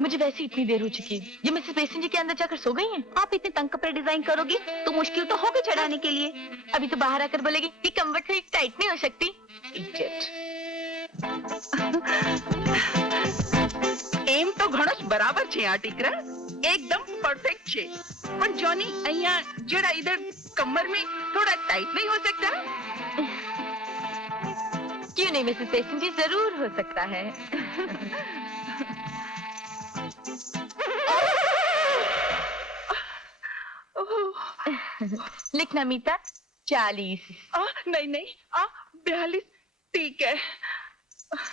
मुझे वैसे इतनी देर हो चुकी है। ये मिसेस बेसन जी के अंदर जाकर सो गई हैं। आप इतने तंग कपड़े डिजाइन करोगी तो मुश्किल तो होगी चढ़ाने के लिए। अभी तो बाहर आकर बोलेगी कि कम्बट थोड़ी टाइट नहीं हो सकती। इडियट। એમ તો ઘણો જ બરાબર છે આ ટીકરા, એકદમ પરફેક્ટ છે, પણ જોની અહીંયા જરા इधर कमर में थोड़ा टाइट नहीं हो सकता? क्यों नहीं मिसेस बेसन जी, जरूर हो सकता है। लिखना मीता 40। नहीं नहीं 42 ठीक है।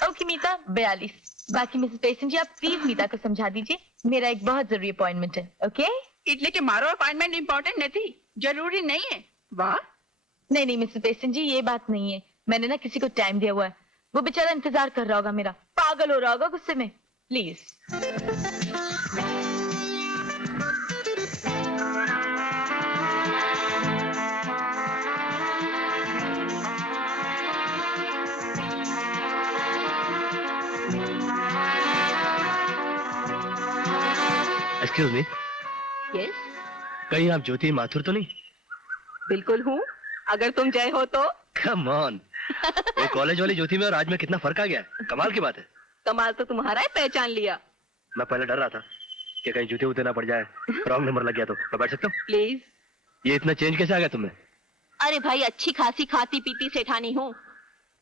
ओके मीता 42। बाकी मिसेस बेसन जी आप प्लीज मीता को समझा दीजिए, मेरा एक बहुत जरूरी अपॉइंटमेंट है। ओके? એટલે કે મારો અપॉइंटमेंट इम्पोर्टेंट नहीं, जरूरी नहीं है। वाह। नहीं नहीं मिसेस बेसन जी, ये बात नहीं है। मैंने ना किसी को टाइम दिया हुआ है, वो बेचारा इंतजार कर रहा होगा मेरा, पागल हो रहा होगा गुस्से में। प्लीज। Excuse me. यस, कहीं आप ज्योति माथुर तो नहीं? बिल्कुल हूँ। अगर तुम जय हो तो। Come on. वो कॉलेज वाली ज्योति में और आज में कितना फर्क आ गया है, कमाल की बात है। कमाल तो तुम्हारा है, पहचान लिया। मैं पहले डर रहा था कि कहीं जूते उते ना पड़ जाए, रॉन्ग नंबर लग गया तो। मैं बैठ सकता हूँ? प्लीज। ये इतना चेंज कैसे आ गया तुम्हें? अरे भाई, अच्छी खासी खाती पीती सेठानी हूँ,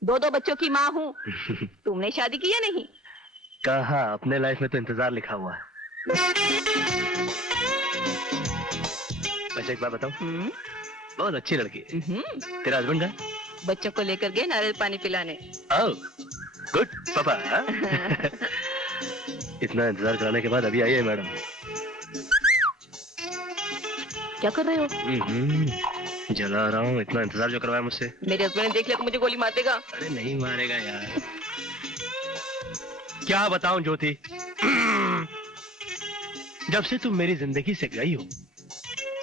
2 बच्चों की माँ हूँ। तुमने शादी की या नहीं? कहाँ, अपने लाइफ में तो इंतजार लिखा हुआ है। वैसे एक बात बताऊं, बहुत अच्छी लड़की है। तेरा हस्बैंड का? बच्चों को लेकर गए नारियल पानी पिलाने। ओह गुड पापा। इतना इंतजार कराने के बाद अभी आई है मैडम। क्या कर रहे हो? जला रहा हूँ, इतना इंतजार जो करवाया मुझसे। मेरे हस्बैंड ने देख लिया तो मुझे गोली मार देगा। अरे नहीं मारेगा यार। क्या बताऊं ज्योति, जब से तुम मेरी जिंदगी से गई हो,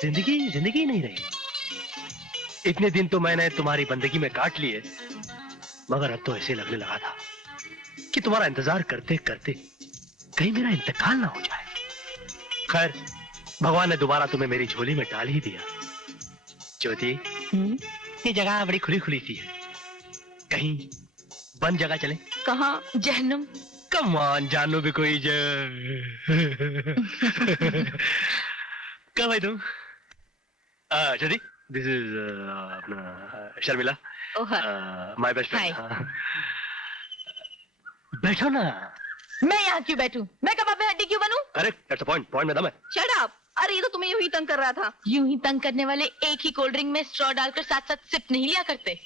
जिंदगी जिंदगी नहीं रही। इतने दिन तो मैंने तुम्हारी बंदगी में काट लिए, मगर अब तो ऐसे लगने लगा था कि तुम्हारा इंतजार करते करते कहीं मेरा इंतकाल ना हो जाए। खैर, भगवान ने दोबारा तुम्हें मेरी झोली में डाल ही दिया। ज्योति, ये जगह बड़ी खुली खुली सी है, कहीं बंद जगह चले? कहाँ? जहन्नुम। कम ऑन, जानू भी कोई कहाँ भाई तुम? ज्योति, दिस इज अपना शर्मिला, माय बेस्ट फ्रेंड। बैठो ना। मैं यहाँ क्यों बैठूं? मैं कबाब में हड्डी क्यों बनूं? अरे दैट्स द पॉइंट, पॉइंट में दम है। Shut up. अरे ये तो तुम्हें यूं ही तंग कर रहा था। यूं ही तंग करने वाले एक ही कोल्ड ड्रिंक में स्ट्रॉ डालकर साथ साथ सिप नहीं लिया करते।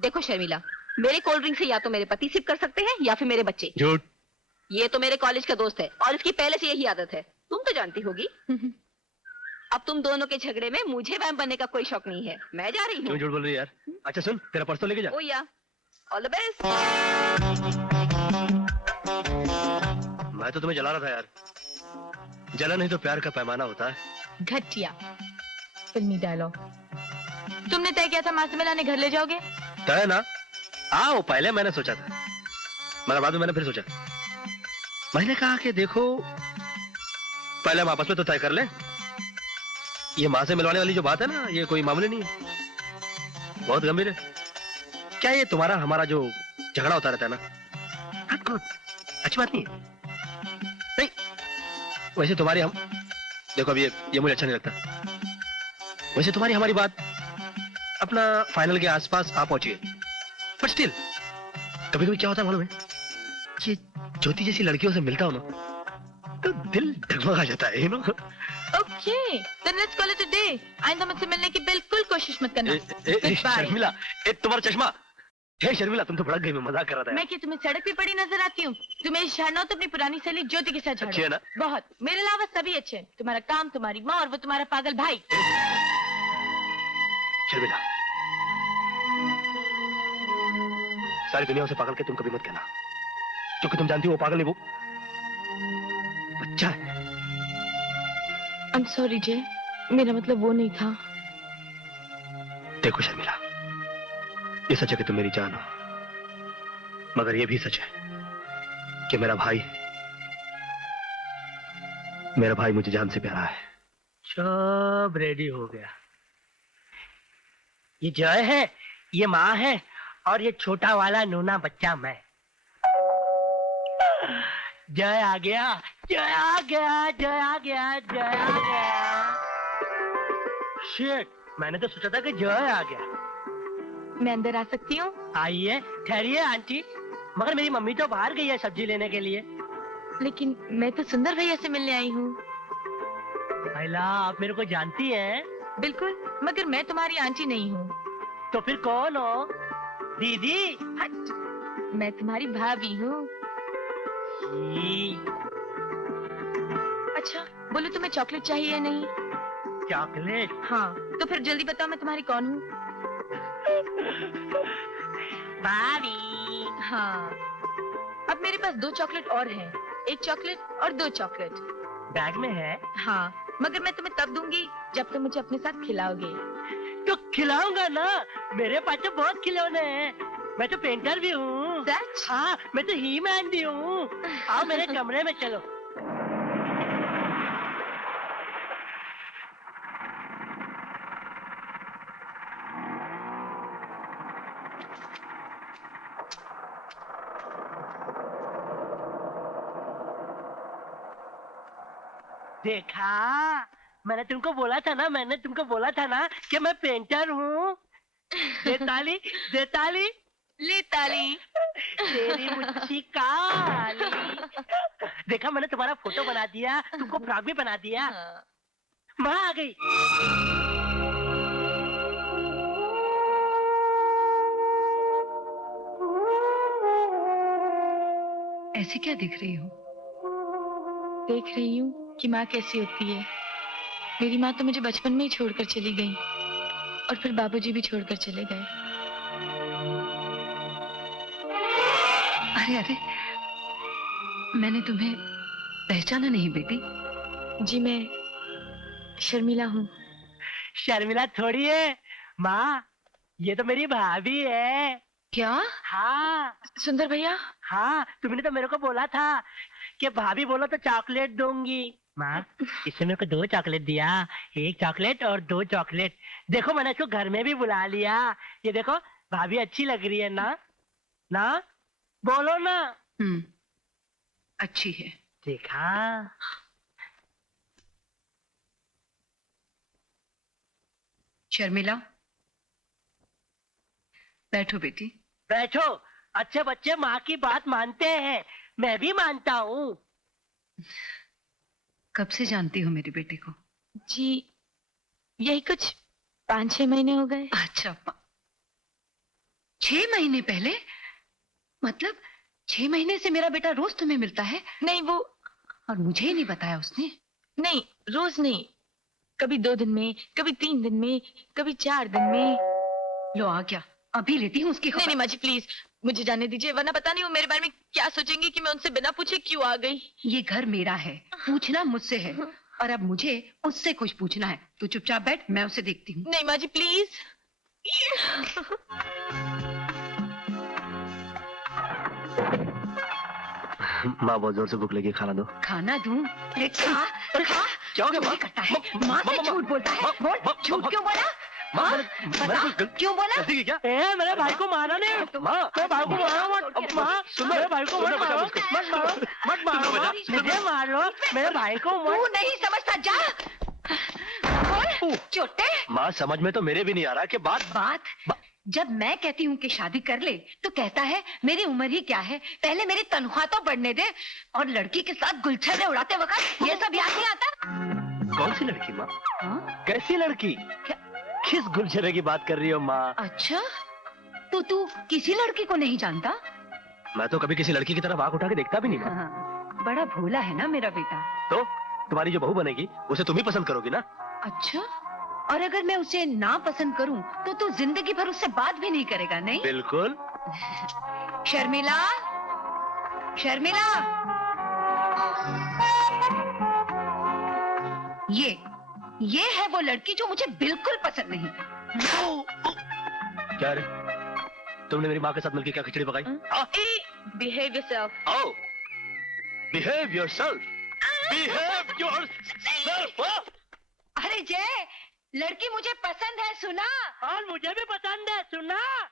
देखो शर्मिला, मेरे कोल्ड ड्रिंक से या तो मेरे पति सिप कर सकते हैं या फिर मेरे बच्चे। झूठ। ये तो मेरे कॉलेज का दोस्त है और इसकी पहले से यही आदत है, तुम तो जानती होगी। अब तुम दोनों के झगड़े में मुझे वैम बनने का कोई शौक नहीं है, मैं जा रही हूँ। क्यों झूठ बोल रही है यार? अच्छा सुन, तेरा पर्स तो लेके जा। ओ या, ऑल द बेस्ट। मैं तो तुम्हें जला रहा था यार। जला नहीं तो प्यार का पैमाना होता है। घटिया फिल्मी डायलॉग। तुमने तय किया था माँ से मिलाने घर ले जाओगे? तय ना? आओ, पहले मैंने सोचा था, मगर बाद में मैंने फिर सोचा। मैंने कहा कि देखो, पहले हम आपस में तो तय कर लें। ये माँ से मिलवाने वाली जो बात है ना, ये कोई मामूली नहीं है, बहुत गंभीर है। क्या ये तुम्हारा हमारा जो झगड़ा होता रहता है ना, नॉट गुड, अच्छी बात नहीं है। नहीं, वैसे तुम्हारी हम, देखो अभी ये मुझे अच्छा नहीं लगता। वैसे तुम्हारी हमारी बात अपना फाइनल के आसपास आ पहुंची है, बट स्टिल कभी कभी क्या होता है मालूम है, ये ज्योति जैसी लड़कियों से मिलता हो ना तो दिल डगमगा जाता है, you know. Okay, then let's call it a day. आइंदा मुझसे मिलने की बिल्कुल कोशिश मत करना। शर्मिला, तुम्हारा चश्मा। हे शर्मिला, तुम तो भड़क गई, मैं मजाक कर रहा था। मैं क्या तुम्हें सड़क पे पड़ी नजर आती हूँ? तुम्हें झाड़ना हो तो अपनी पुरानी सहेली ज्योति के साथ झाड़ो। अच्छी है ना? बहुत। मेरे अलावा सभी अच्छे हैं। तुम्हारा काम, तुम्हारी माँ और वो तुम्हारा पागल भाई। शर्मिला, सारी दुनिया उसे पागल के तुम कभी मत कहना, क्योंकि तुम जानती हो वो पागल नहीं, वो बच्चा है। I'm sorry जय, मेरा मतलब वो नहीं था। देखो शर्मिला, ये सच है कि तुम मेरी जान हो, मगर ये भी सच है कि मेरा भाई मेरा भाई मुझे जान से प्यारा है। सब रेडी हो गया। ये जय है, ये माँ है, और ये छोटा वाला नूना बच्चा मैं। जय आ गया, जय आ गया, जय आ गया, जय आ गया। शिट, मैंने तो सोचा था कि जय आ गया। मैं अंदर आ सकती हूँ? आइए, ठहरिए आंटी, मगर मेरी मम्मी तो बाहर गई है सब्जी लेने के लिए। लेकिन मैं तो सुंदर भैया से मिलने आई हूँ। महिला, आप मेरे को जानती हैं? बिल्कुल, मगर मैं तुम्हारी आंटी नहीं हूँ। तो फिर कौन हो? दीदी? हट, मैं तुम्हारी भाभी हूँ। अच्छा, बोलो तुम्हें चॉकलेट चाहिए या नहीं? चॉकलेट? हाँ, तो फिर जल्दी बताओ मैं तुम्हारी कौन हूँ? भाभी। हाँ, अब मेरे पास 2 चॉकलेट और हैं, 1 चॉकलेट और 2 चॉकलेट। बैग में है? हाँ, मगर मैं तुम्हें तब दूंगी जब तुम मुझे अपने साथ खिलाओगे। तो खिलाऊंगा ना, मेरे पास तो बहुत खिलौने हैं। मैं तो पेंटर भी हूँ। सच? हाँ, मैं तो ही मैन भी हूँ। आओ मेरे कमरे में चलो। देखा, मैंने तुमको बोला था ना, मैंने तुमको बोला था ना कि मैं पेंटर हूँ। दे ताली, दे ताली। ले ताली। तेरी मुच्छी काली। देखा, मैंने तुम्हारा फोटो बना दिया, तुमको फ्रॉक भी बना दिया। हाँ। माँ आ गई। ऐसे क्या दिख रही हो? देख रही हूँ कि माँ कैसी होती है। मेरी माँ तो मुझे बचपन में ही छोड़कर चली गई, और फिर बाबूजी भी छोड़कर चले गए। अरे अरे, मैंने तुम्हें पहचाना नहीं बेटी। जी, मैं शर्मिला हूँ। शर्मिला थोड़ी है माँ, ये तो मेरी भाभी है। क्या? हाँ सुंदर भैया? हाँ, तुमने तो मेरे को बोला था कि भाभी बोलो तो चॉकलेट दूंगी। माँ, इसने मेरे को 2 चॉकलेट दिया, 1 चॉकलेट और 2 चॉकलेट। देखो, मैंने इसको घर में भी बुला लिया। ये देखो, भाभी अच्छी लग रही है ना? ना बोलो ना। अच्छी है। देखा। शर्मिला, बैठो बेटी। बैठो। अच्छे बच्चे माँ की बात मानते हैं, मैं भी मानता हूँ। कब से जानती हो मेरे बेटे को? जी, यही कुछ 5-6 महीने हो गए। अच्छा, 6 महीने पहले? मतलब 6 महीने से मेरा बेटा रोज तुम्हें मिलता है? नहीं, वो और मुझे ही नहीं बताया उसने? नहीं, रोज नहीं, कभी 2 दिन में, कभी 3 दिन में, कभी 4 दिन में। लो आ गया, अभी लेती हूँ उसकी नहीं नहीं खबर। माँ जी, प्लीज मुझे जाने दीजिए, वरना पता नहीं वो मेरे बारे में क्या सोचेंगी कि मैं उनसे बिना पूछे क्यों आ गई। ये घर मेरा है, पूछना मुझसे है, और अब मुझे उससे कुछ पूछना है। तू चुपचाप बैठ, मैं उसे देखती हूँ। नहीं माँ जी, प्लीज। माँ, बहुत जोर से भूख लगी, खाना दो। खाना दूं? खा, खा। क्या हो गया माँ? करता है, माँ से झूठ बोलता है। बोल, झूठ क्यों बोला? माँ, बता, क्यों बोला? गलती की क्या? मेरे भाई को मारा नहीं। माँ, मेरे भाई को मारो मत। माँ, मेरे भाई को मत मारो, मत मारो, मत मारो। माँ, मुझे मार लो, मेरे भाई को तू मत। नहीं समझता, जा। बोल, चोटे। माँ, समझ में तो मेरे भी नहीं आ रहा कि बात जब मैं कहती हूँ कि शादी कर ले, तो कहता है मेरी उम्र ही क्या है, पहले मेरी तनख्वाह तो बढ़ने दे। और लड़की के साथ गुलछर्रे उड़ाते वक्त ये सब याद नहीं आता? कौन सी लड़की माँ? हाँ? कैसी लड़की? किस गुलछर्रे की बात कर रही हो माँ? अच्छा, तो तू किसी लड़की को नहीं जानता? मैं तो कभी किसी लड़की की तरफ आंख उठा के देखता भी नहीं माँ। हाँ, बड़ा भोला है ना मेरा बेटा। तो तुम्हारी जो बहू बनेगी उसे तुम ही पसंद करोगी ना? अच्छा, और अगर मैं उसे ना पसंद करूं तो तू जिंदगी भर उससे बात भी नहीं करेगा, नहीं? बिल्कुल। शर्मिला, शर्मिला, ये है वो लड़की जो मुझे बिल्कुल पसंद नहीं। क्या रे, तुमने मेरी माँ के साथ मिलकर क्या खिचड़ी पकाई? Behave yourself. आओ, बिहेव योरसेल्फ। Behave yourself. अरे जय, लड़की मुझे पसंद है, सुना? और मुझे भी पसंद है, सुना?